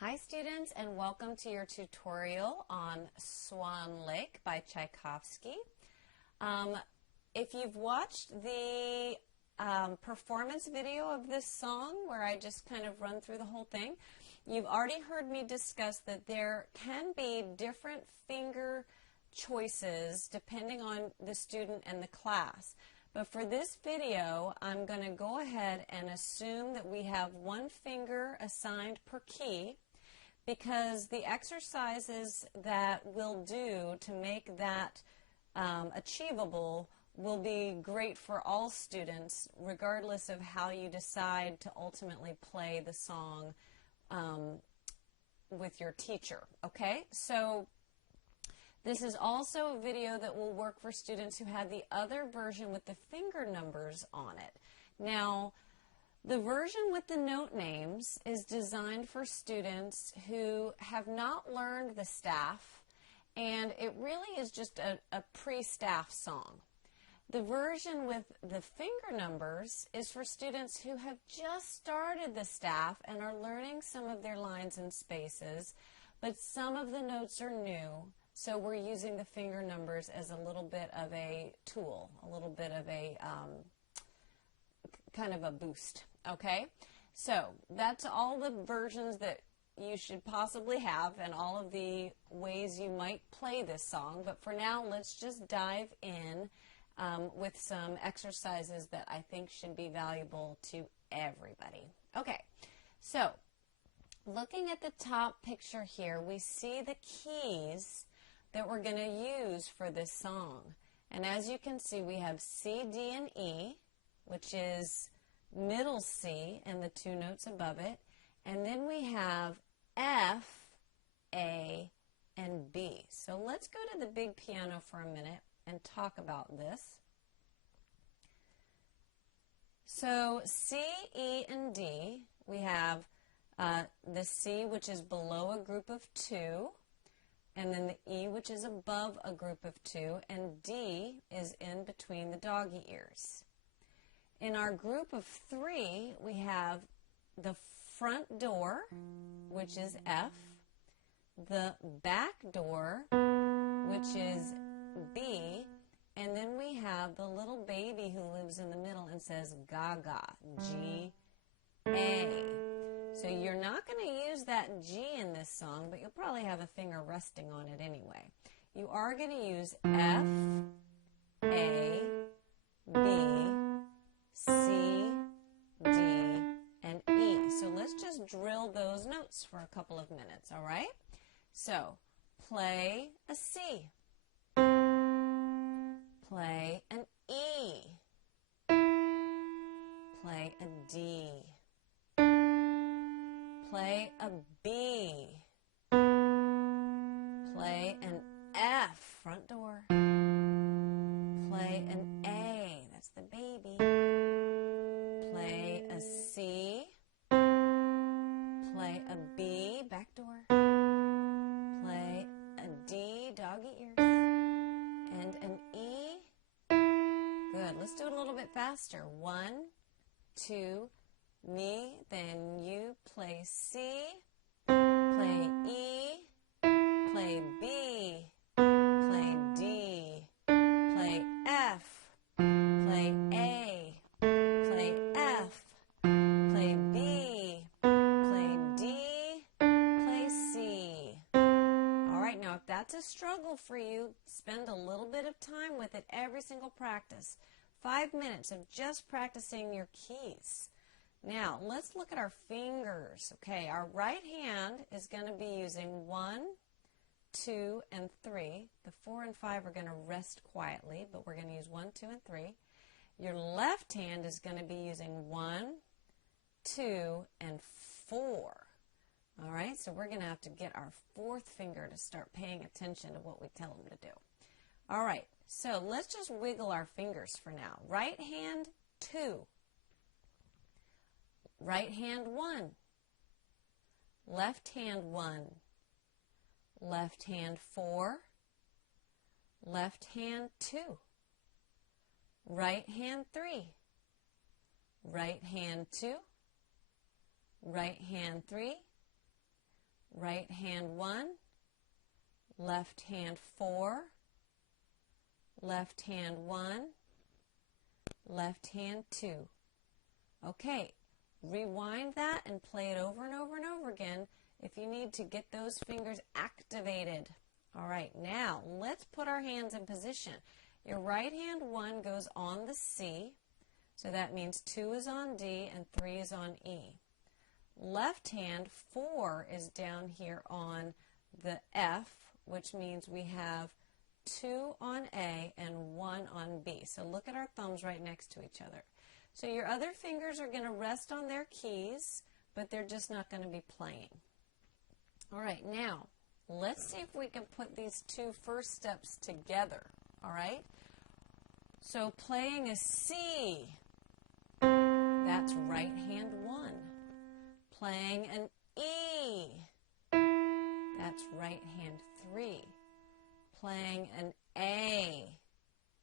Hi students, and welcome to your tutorial on Swan Lake by Tchaikovsky. If you've watched the performance video of this song where I just kind of run through the whole thing, you've already heard me discuss that there can be different finger choices depending on the student and the class. But for this video, I'm going to go ahead and assume that we have one finger assigned per key, because the exercises that we'll do to make that achievable will be great for all students, regardless of how you decide to ultimately play the song with your teacher. Okay, so this is also a video that will work for students who had the other version with the finger numbers on it. Now, the version with the note names is designed for students who have not learned the staff, and it really is just a pre-staff song. The version with the finger numbers is for students who have just started the staff and are learning some of their lines and spaces, but some of the notes are new, so we're using the finger numbers as a little bit of a tool, a little bit of a kind of a boost. Okay, so that's all the versions that you should possibly have and all of the ways you might play this song. But for now, let's just dive in with some exercises that I think should be valuable to everybody. Okay, so looking at the top picture here, we see the keys that we're going to use for this song. And as you can see, we have C, D, and E, which is middle C and the two notes above it, and then we have F, A, and B. So let's go to the big piano for a minute and talk about this. So C, E, and D, we have the C, which is below a group of two, and then the E, which is above a group of two, and D is in between the doggy ears. In our group of three, we have the front door, which is F, the back door, which is B, and then we have the little baby who lives in the middle and says Gaga, G, A. So you're not going to use that G in this song, but you'll probably have a finger resting on it anyway. You are going to use F, A, B, C, D, and E. So let's just drill those notes for a couple of minutes, all right? So, play a C. Play an E. Play a D. Play a B. Play an F, front door. Play an A, that's the baby. Play a C. Play a B, back door. Play a D, doggy ears. And an E. Good. Let's do it a little bit faster. 1, 2, me, then you. Play C. Play E. Play B. Play D. Play F. Play A. Play F. Play B. Play D. Play C. All right, now if that's a struggle for you, spend a little bit of time with it every single practice. 5 minutes of just practicing your keys. Now, let's look at our fingers. Okay, our right hand is going to be using 1, 2, and 3. The 4 and 5 are going to rest quietly, but we're going to use 1, 2, and 3. Your left hand is going to be using 1, 2, and 4. All right, so we're going to have to get our fourth finger to start paying attention to what we tell them to do. All right, so let's just wiggle our fingers for now. Right hand, 2. Right hand, 1. Left hand, 1. Left hand, 4. Left hand, 2. Right hand, 3. Right hand, 2. Right hand, 3. right hand 1, left hand 4, left hand 1, left hand 2. Okay, rewind that and play it over and over and over again if you need to get those fingers activated. All right, now let's put our hands in position. Your right hand 1 goes on the C, so that means 2 is on D and 3 is on E. Left hand 4 is down here on the F, which means we have 2 on A and 1 on B. So look at our thumbs right next to each other. So your other fingers are going to rest on their keys, but they're just not going to be playing. All right, now let's see if we can put these two first steps together. All right? So playing a C, that's right hand 1. Playing an E, that's right hand 3. Playing an A,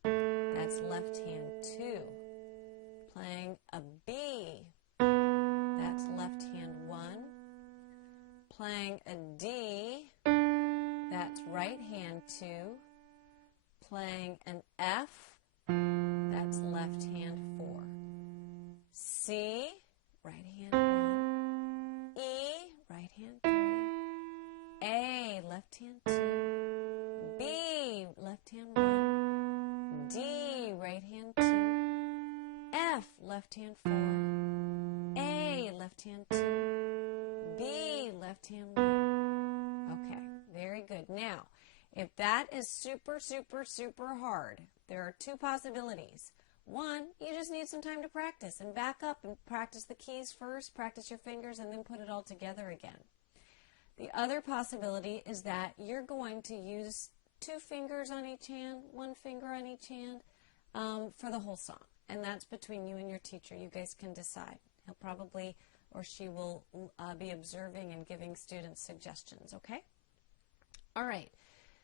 that's left hand 2. Playing a B, that's left hand 1. Playing a D, that's right hand 2. Playing an F, that's left hand 4. C, right hand 1. E, right hand 3. A, left hand 2. B, left hand 1. D, right hand 2. F, left hand 4. A, left hand 2. B, left hand 1. Okay, very good. Now, if that is super, super, super hard, there are two possibilities. One, you just need some time to practice and back up and practice the keys first, practice your fingers, and then put it all together again. The other possibility is that you're going to use 2 fingers on each hand, 1 finger on each hand for the whole song. And that's between you and your teacher. You guys can decide. He'll probably or she will be observing and giving students suggestions, okay? All right.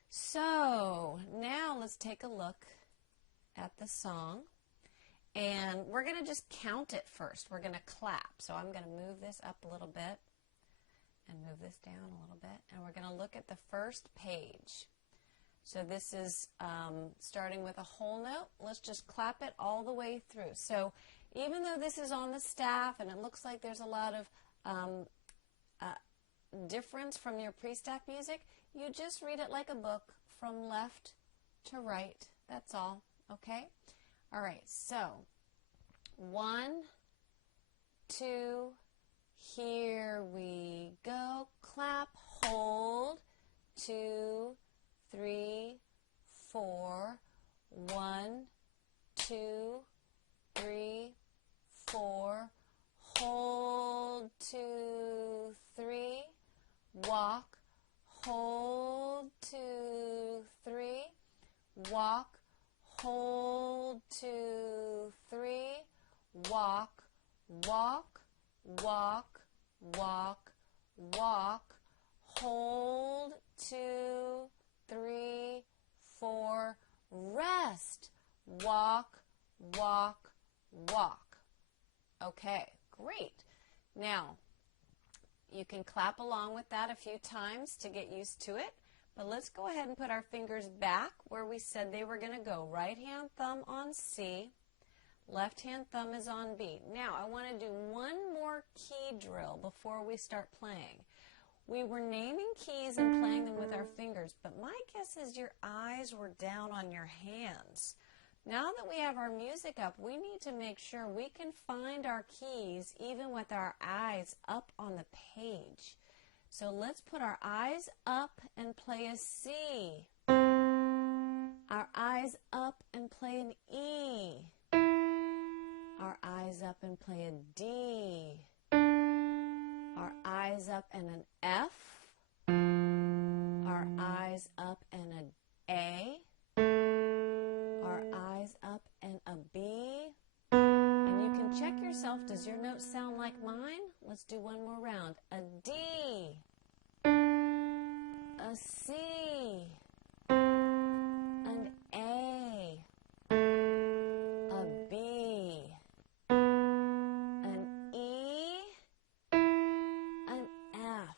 So now let's take a look at the song. And we're going to just count it first. We're going to clap. So I'm going to move this up a little bit and move this down a little bit. And we're going to look at the first page. So this is starting with a whole note. Let's just clap it all the way through. So even though this is on the staff and it looks like there's a lot of difference from your pre-staff music, you just read it like a book from left to right. That's all, okay? All right, so 1, 2, here we go. Clap, hold, 2, 3, 4, 1, 2, 3, 4, hold, 2, 3, walk, hold, 2, 3, walk, hold, 2, 3, walk, walk, walk, walk, walk, hold, 2, 3, 4, rest, walk, walk, walk. Okay, great. Now, you can clap along with that a few times to get used to it, but let's go ahead and put our fingers back where we said they were going to go. Right hand thumb on C, left hand thumb is on B. Now, I want to do one more key drill before we start playing. We were naming keys and playing them with our fingers, but my guess is your eyes were down on your hands. Now that we have our music up, we need to make sure we can find our keys even with our eyes up on the page. So let's put our eyes up and play a C. Our eyes up and play an E. Our eyes up and play a D. Our eyes up and an F. Our eyes up and an A. Our eyes up and a B. And you can check yourself. Does your note sound like mine? Let's do one more round. A D. A C. An A. A B. An E. An F.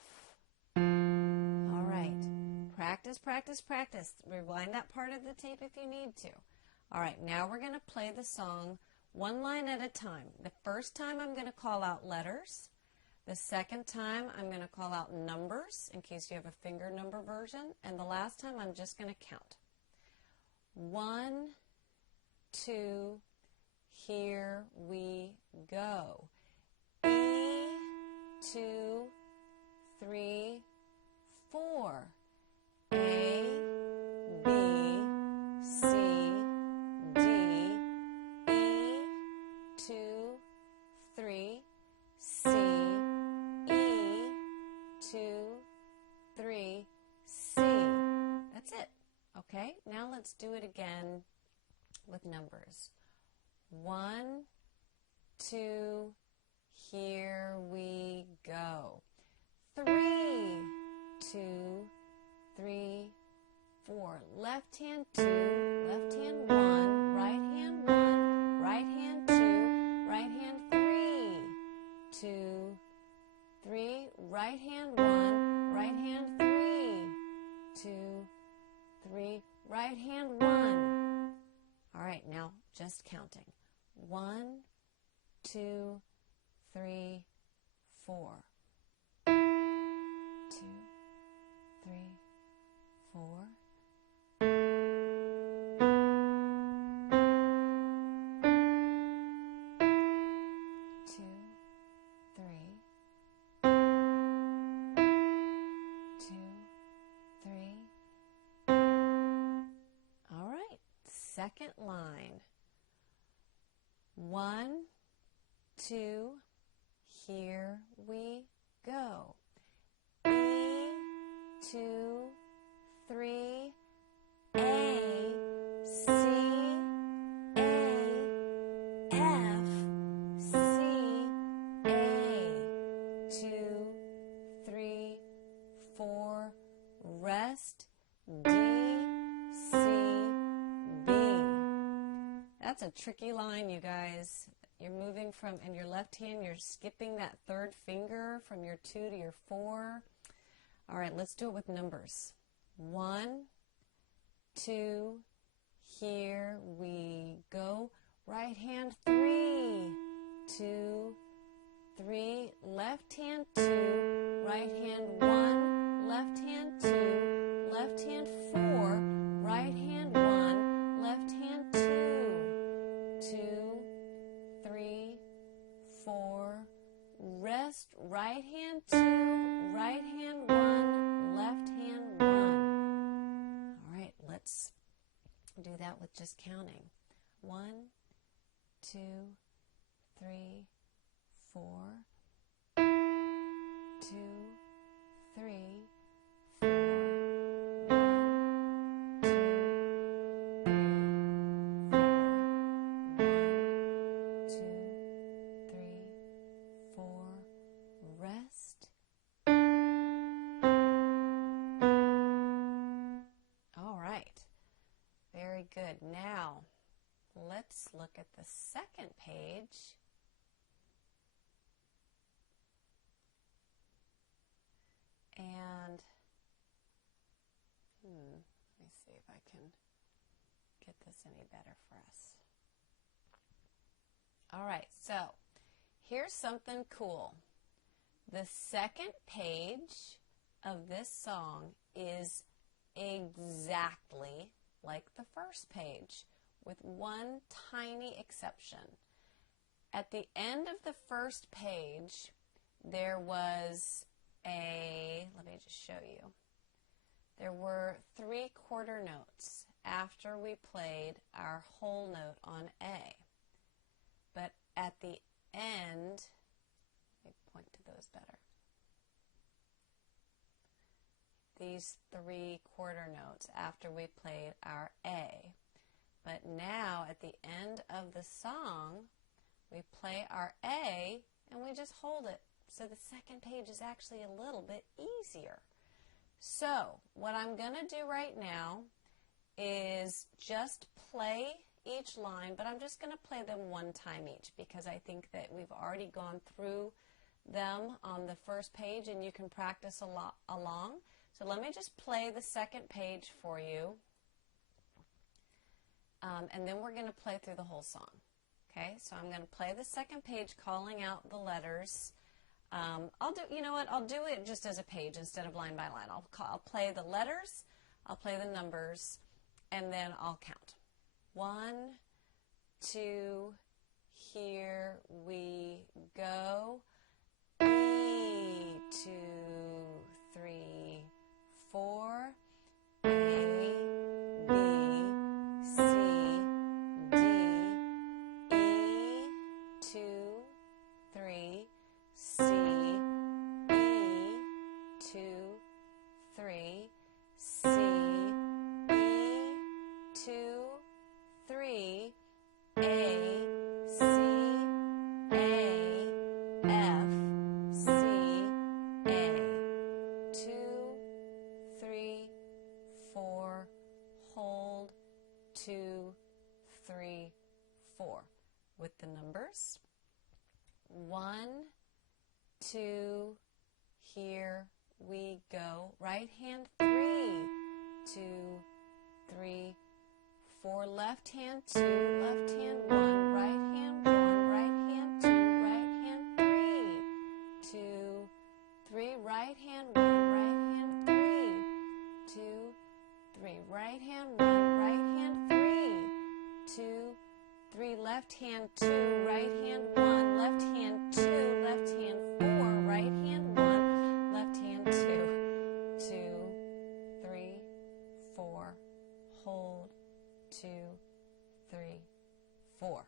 Practice, practice, practice. Rewind that part of the tape if you need to. All right, now we're going to play the song one line at a time. The first time I'm going to call out letters. The second time I'm going to call out numbers in case you have a finger number version. And the last time I'm just going to count. 1, 2, here we go. E, 2, 3, 4. A, B, C, D, E, 2, 3, C, E, 2, 3, C. That's it. Okay, now let's do it again with numbers. 1, 2, here we go. 3, 2, 3, 4. Left hand 2, left hand 1, right hand 1, right hand 2, right hand 3, 2, 3, right hand 1, right hand 3, 2, 3, right hand 1. All right, now just counting. 1, 2, 3, 4. 2, 3, 4. 2, 3. 2, 3. All right, second line. 1, 2, here we go. E, 2, 3, A, C, A, F, C, A, 2, 3, 4, rest, D, C, B. That's a tricky line, you guys. You're moving from, in your left hand, you're skipping that third finger from your 2 to your 4. All right, let's do it with numbers. 1, 2, here we go. Right hand 3, 2, 3, left hand 2, right hand 1, left hand 2, left hand 4, right hand 1, left hand 2, 2, 3, 4, rest, right hand 2, right hand 1, left hand 1. All right, let's do that with just counting. 1, 2, 3, 4, 2, 3, 4, 1, 2, 3, 4, rest. All right, very good. Now, let's look at the second page. And, let me see if I can get this any better for us. All right, so here's something cool. The second page of this song is exactly like the first page, with one tiny exception. At the end of the first page, there was let me just show you. There were 3/4 notes after we played our whole note on A. But at the end, let me point to those better. These 3/4 notes after we played our A. But now at the end of the song, we play our A and we just hold it. So the second page is actually a little bit easier. So what I'm going to do right now is just play each line, but I'm just going to play them one time each because I think that we've already gone through them on the first page and you can practice along. So let me just play the second page for you, and then we're going to play through the whole song. Okay, so I'm going to play the second page calling out the letters. You know what, I'll do it just as a page instead of line by line. I'll play the letters, I'll play the numbers, and then I'll count. 1, 2, here we go. E, 2, 3, 4. A, B, C, D, E, 2, 3, C, E, 2, 3, C, E, 2, 3, A, C, A, F, C, A, 2, 3, 4, hold, 2, 3, 4. With the numbers, 1, 2, here we go. Right hand 3, 2, 3, 4. Left hand 2, left hand 1, right hand 1, right hand 2, right hand 3, 2, 3. Right hand 1, right hand 3, 2, 3. Right hand 1, right hand 3, 2, 3. Left hand 2, right hand 1, left hand 2, left hand 4, right hand 1, left hand 2, 2, 3, 4, hold, 2, 3, 4.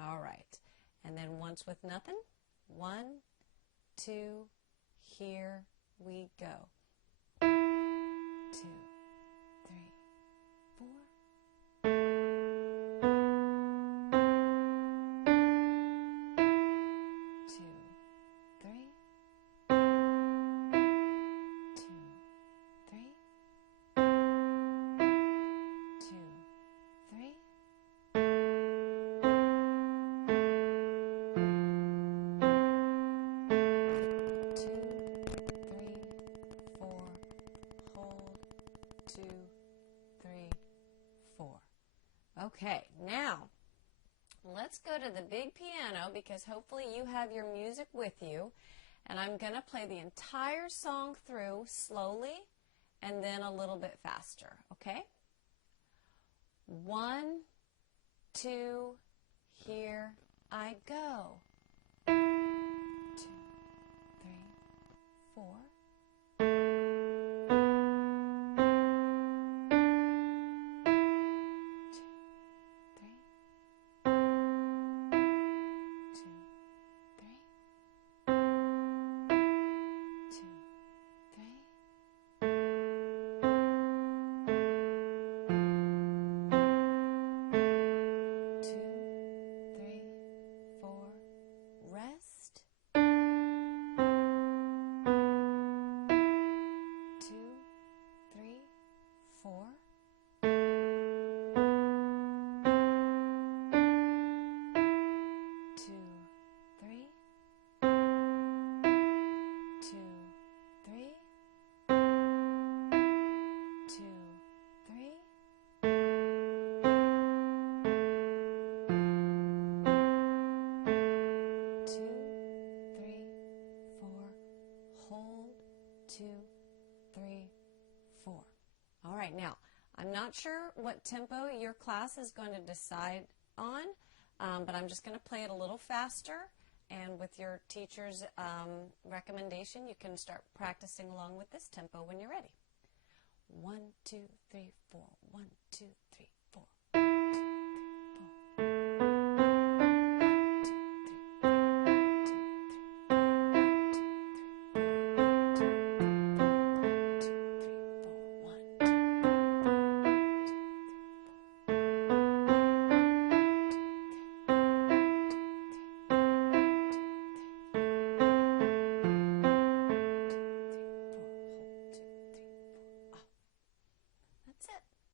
All right. And then once with nothing. 1, 2, here we go. 2, 3, 4. 2, 3. 2, 3. 2, 3. 2, 3, 4. Hold. 2, 3, 4. Okay, now let's go to the big piano because hopefully you have your music with you, and I'm going to play the entire song through slowly and then a little bit faster, okay? 1, 2, here I go. 2, 3, 4. 2, 3, 4. All right, now, I'm not sure what tempo your class is going to decide on, but I'm just going to play it a little faster, and with your teacher's recommendation, you can start practicing along with this tempo when you're ready. 1, 2, 3, 4. 1, 2, 3.